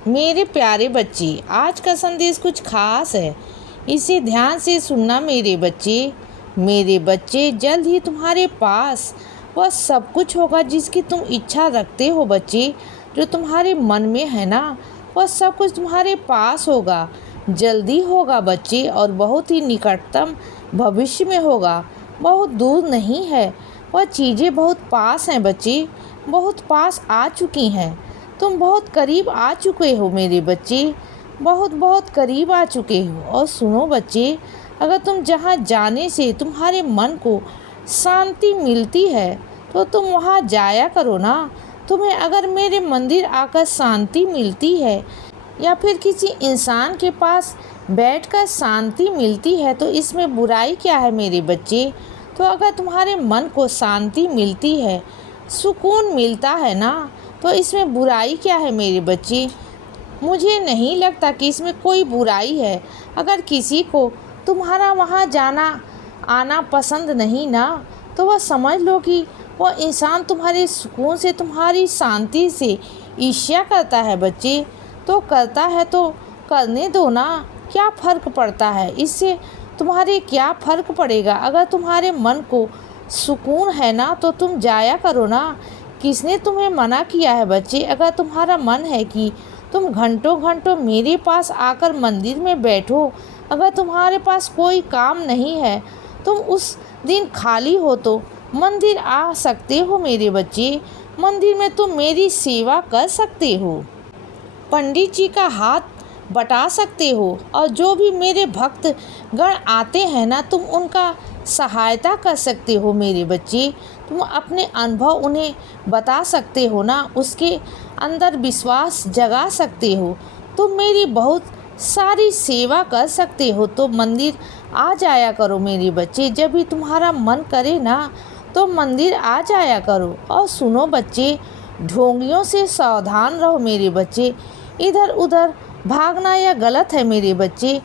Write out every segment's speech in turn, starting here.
मेरे प्यारे बच्चे, आज का संदेश कुछ खास है। इसे ध्यान से सुनना मेरे बच्चे। मेरे बच्चे, जल्द ही तुम्हारे पास वह सब कुछ होगा जिसकी तुम इच्छा रखते हो बच्चे। जो तुम्हारे मन में है ना, वह सब कुछ तुम्हारे पास होगा। जल्दी होगा बच्चे, और बहुत ही निकटतम भविष्य में होगा। बहुत दूर नहीं है, वह चीज़ें बहुत पास हैं बच्चे, बहुत पास आ चुकी हैं। तुम बहुत करीब आ चुके हो मेरे बच्चे, बहुत बहुत करीब आ चुके हो। और सुनो बच्चे, अगर तुम जहाँ जाने से तुम्हारे मन को शांति मिलती है तो तुम वहाँ जाया करो ना। तुम्हें अगर मेरे मंदिर आकर शांति मिलती है या फिर किसी इंसान के पास बैठकर शांति मिलती है तो इसमें बुराई क्या है मेरे बच्चे। तो अगर तुम्हारे मन को शांति मिलती है, सुकून मिलता है ना, तो इसमें बुराई क्या है मेरे बच्चे। मुझे नहीं लगता कि इसमें कोई बुराई है। अगर किसी को तुम्हारा वहाँ जाना आना पसंद नहीं ना, तो वह समझ लो कि वह इंसान तुम्हारे सुकून से, तुम्हारी शांति से ईर्ष्या करता है बच्चे। तो करता है तो करने दो ना, क्या फ़र्क पड़ता है इससे। तुम्हारे क्या फ़र्क पड़ेगा। अगर तुम्हारे मन को सुकून है ना तो तुम जाया करो ना। किसने तुम्हें मना किया है बच्चे। अगर तुम्हारा मन है कि तुम घंटों घंटों मेरे पास आकर मंदिर में बैठो, अगर तुम्हारे पास कोई काम नहीं है, तुम उस दिन खाली हो तो मंदिर आ सकते हो मेरे बच्चे। मंदिर में तुम मेरी सेवा कर सकते हो, पंडित जी का हाथ बटा सकते हो, और जो भी मेरे भक्त गण आते हैं ना, तुम उनका सहायता कर सकते हो मेरे बच्चे। तुम अपने अनुभव उन्हें बता सकते हो ना, उसके अंदर विश्वास जगा सकते हो। तुम मेरी बहुत सारी सेवा कर सकते हो। तो मंदिर आ जाया करो मेरे बच्चे। जब भी तुम्हारा मन करे ना, तो मंदिर आ जाया करो। और सुनो बच्चे, ढोंगियों से सावधान रहो मेरे बच्चे। इधर उधर भागना यह गलत है मेरे बच्चे।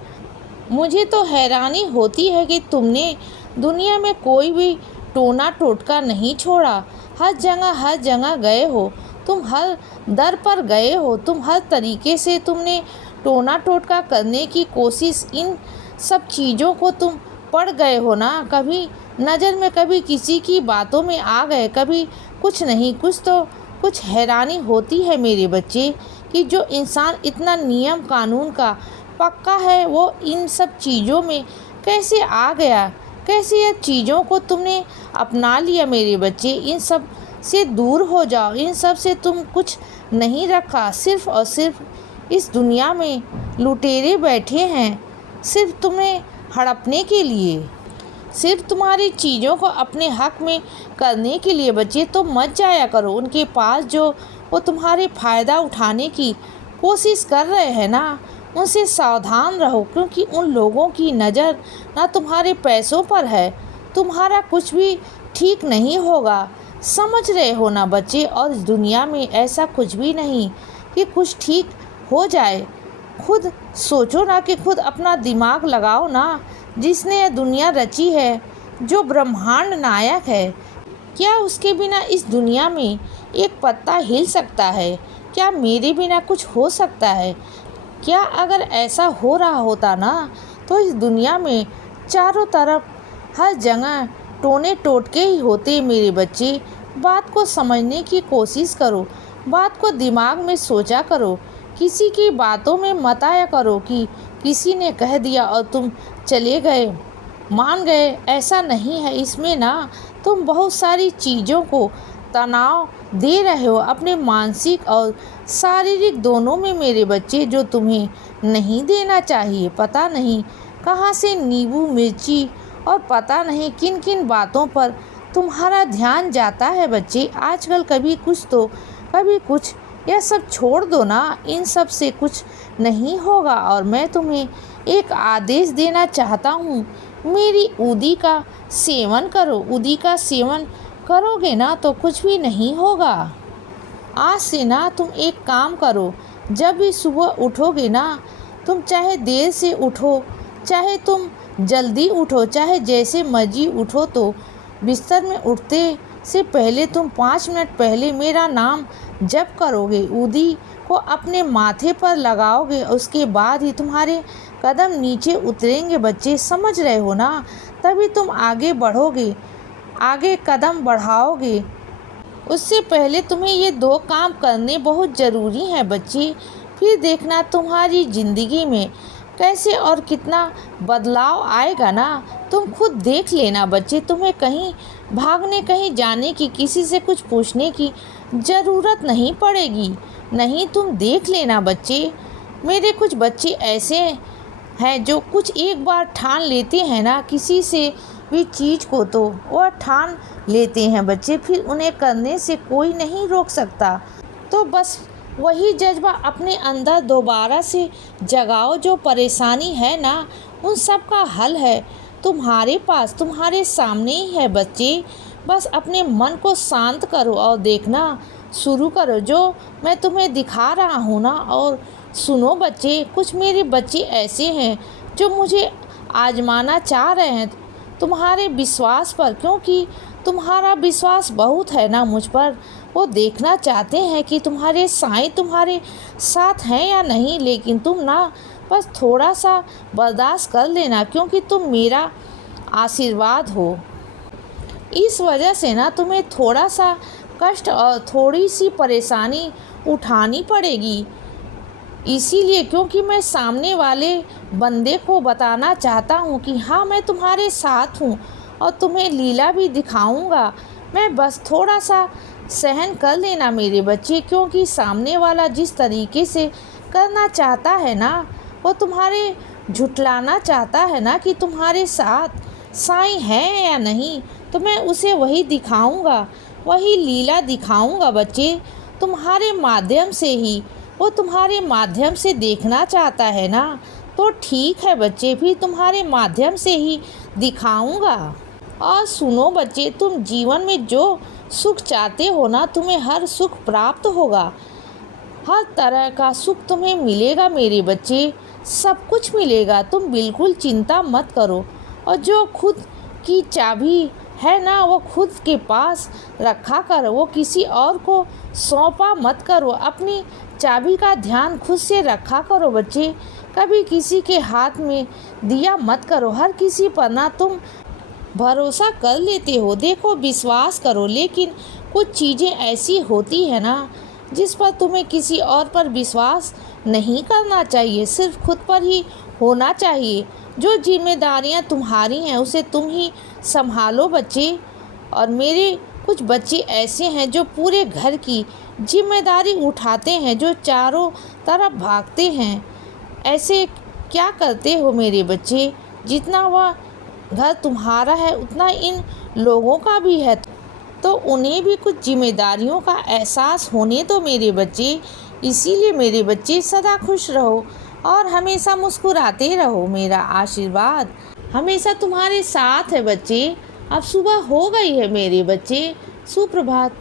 मुझे तो हैरानी होती है कि तुमने दुनिया में कोई भी टोना टोटका नहीं छोड़ा। हर जगह गए हो, तुम हर दर पर गए हो, तुम हर तरीके से तुमने टोना टोटका करने की कोशिश, इन सब चीज़ों को तुम पड़ गए हो ना। कभी नज़र में, कभी किसी की बातों में आ गए, कभी कुछ नहीं कुछ हैरानी होती है मेरे बच्चे कि जो इंसान इतना नियम कानून का पक्का है, वो इन सब चीज़ों में कैसे आ गया, कैसे ये चीज़ों को तुमने अपना लिया मेरे बच्चे। इन सब से दूर हो जाओ, इन सब से तुम कुछ नहीं रखा। सिर्फ़ और सिर्फ इस दुनिया में लुटेरे बैठे हैं, सिर्फ तुम्हें हड़पने के लिए, सिर्फ तुम्हारी चीज़ों को अपने हक में करने के लिए बच्चे। तो मत जाया करो उनके पास, जो वो तुम्हारे फ़ायदा उठाने की कोशिश कर रहे हैं ना। उनसे सावधान रहो, क्योंकि उन लोगों की नज़र ना तुम्हारे पैसों पर है। तुम्हारा कुछ भी ठीक नहीं होगा, समझ रहे हो ना बच्चे। और इस दुनिया में ऐसा कुछ भी नहीं कि कुछ ठीक हो जाए। खुद सोचो ना, कि खुद अपना दिमाग लगाओ ना। जिसने यह दुनिया रची है, जो ब्रह्मांड नायक है, क्या उसके बिना इस दुनिया में एक पत्ता हिल सकता है। क्या मेरे बिना कुछ हो सकता है। क्या अगर ऐसा हो रहा होता ना, तो इस दुनिया में चारों तरफ हर जगह टोने टोटके ही होते मेरे बच्चे। बात को समझने की कोशिश करो, बात को दिमाग में सोचा करो। किसी की बातों में मत आया करो कि किसी ने कह दिया और तुम चले गए, मान गए। ऐसा नहीं है। इसमें ना तुम बहुत सारी चीज़ों को तनाव दे रहे हो, अपने मानसिक और शारीरिक दोनों में मेरे बच्चे, जो तुम्हें नहीं देना चाहिए। पता नहीं कहाँ से नींबू मिर्ची और पता नहीं किन किन बातों पर तुम्हारा ध्यान जाता है बच्चे। आजकल कभी कुछ तो कभी कुछ, यह सब छोड़ दो ना। इन सब से कुछ नहीं होगा। और मैं तुम्हें एक आदेश देना चाहता हूँ, मेरी उदी का सेवन करो। उदी का सेवन करोगे ना तो कुछ भी नहीं होगा। आज से ना तुम एक काम करो, जब भी सुबह उठोगे ना, तुम चाहे देर से उठो, चाहे तुम जल्दी उठो, चाहे जैसे मर्जी उठो, तो बिस्तर में उठते से पहले तुम 5 मिनट पहले मेरा नाम जप करोगे, उंगली को अपने माथे पर लगाओगे, उसके बाद ही तुम्हारे कदम नीचे उतरेंगे बच्चे, समझ रहे हो ना? तभी तुम आगे बढ़ोगे, आगे कदम बढ़ाओगे। उससे पहले तुम्हें ये 2 काम करने बहुत ज़रूरी हैं बच्चे, फिर देखना तुम्हारी ज़िंदगी में कैसे और कितना बदलाव आएगा ना। तुम खुद देख लेना बच्चे, तुम्हें कहीं भागने, कहीं जाने की, किसी से कुछ पूछने की ज़रूरत नहीं पड़ेगी। नहीं, तुम देख लेना बच्चे। मेरे कुछ बच्चे ऐसे हैं जो कुछ एक बार ठान लेते हैं ना किसी से भी चीज़ को, तो वह ठान लेते हैं बच्चे, फिर उन्हें करने से कोई नहीं रोक सकता। तो बस वही जज्बा अपने अंदर दोबारा से जगाओ। जो परेशानी है ना, उन सब का हल है तुम्हारे पास, तुम्हारे सामने ही है बच्चे। बस अपने मन को शांत करो और देखना शुरू करो जो मैं तुम्हें दिखा रहा हूँ ना। और सुनो बच्चे, कुछ मेरे बच्चे ऐसे हैं जो मुझे आजमाना चाह रहे हैं तुम्हारे विश्वास पर, क्योंकि तुम्हारा विश्वास बहुत है ना मुझ पर। वो देखना चाहते हैं कि तुम्हारे साईं तुम्हारे साथ हैं या नहीं, लेकिन तुम ना बस थोड़ा सा बर्दाश्त कर लेना, क्योंकि तुम मेरा आशीर्वाद हो। इस वजह से ना तुम्हें थोड़ा सा कष्ट और थोड़ी सी परेशानी उठानी पड़ेगी, इसीलिए क्योंकि मैं सामने वाले बंदे को बताना चाहता हूँ कि हाँ, मैं तुम्हारे साथ हूँ और तुम्हें लीला भी दिखाऊंगा। मैं बस थोड़ा सा सहन कर लेना मेरे बच्चे, क्योंकि सामने वाला जिस तरीके से करना चाहता है ना, वो तुम्हारे झुठलाना चाहता है ना कि तुम्हारे साथ साईं है या नहीं, तो मैं उसे वही दिखाऊंगा, वही लीला दिखाऊंगा बच्चे, तुम्हारे माध्यम से ही। वो तुम्हारे माध्यम से देखना चाहता है ना, तो ठीक है बच्चे, फिर तुम्हारे माध्यम से ही दिखाऊंगा। और सुनो बच्चे, तुम जीवन में जो सुख चाहते हो ना, तुम्हें हर सुख प्राप्त होगा, हर तरह का सुख तुम्हें मिलेगा मेरे बच्चे, सब कुछ मिलेगा। तुम बिल्कुल चिंता मत करो। और जो खुद की चाबी है ना, वो खुद के पास रखा करो, वो किसी और को सौंपा मत करो। अपनी चाबी का ध्यान खुद से रखा करो बच्चे, कभी किसी के हाथ में दिया मत करो। हर किसी पर ना तुम भरोसा कर लेते हो, देखो विश्वास करो, लेकिन कुछ चीज़ें ऐसी होती है ना जिस पर तुम्हें किसी और पर विश्वास नहीं करना चाहिए, सिर्फ खुद पर ही होना चाहिए। जो जिम्मेदारियां तुम्हारी हैं उसे तुम ही संभालो बच्चे। और मेरे कुछ बच्चे ऐसे हैं जो पूरे घर की जिम्मेदारी उठाते हैं, जो चारों तरफ भागते हैं। ऐसे क्या करते हो मेरे बच्चे? जितना वह घर तुम्हारा है उतना इन लोगों का भी है, तो उन्हें भी कुछ जिम्मेदारियों का एहसास होने दो मेरे बच्चे। इसीलिए मेरे बच्चे सदा खुश रहो और हमेशा मुस्कुराते रहो। मेरा आशीर्वाद हमेशा तुम्हारे साथ है बच्चे। अब सुबह हो गई है मेरे बच्चे, सुप्रभात।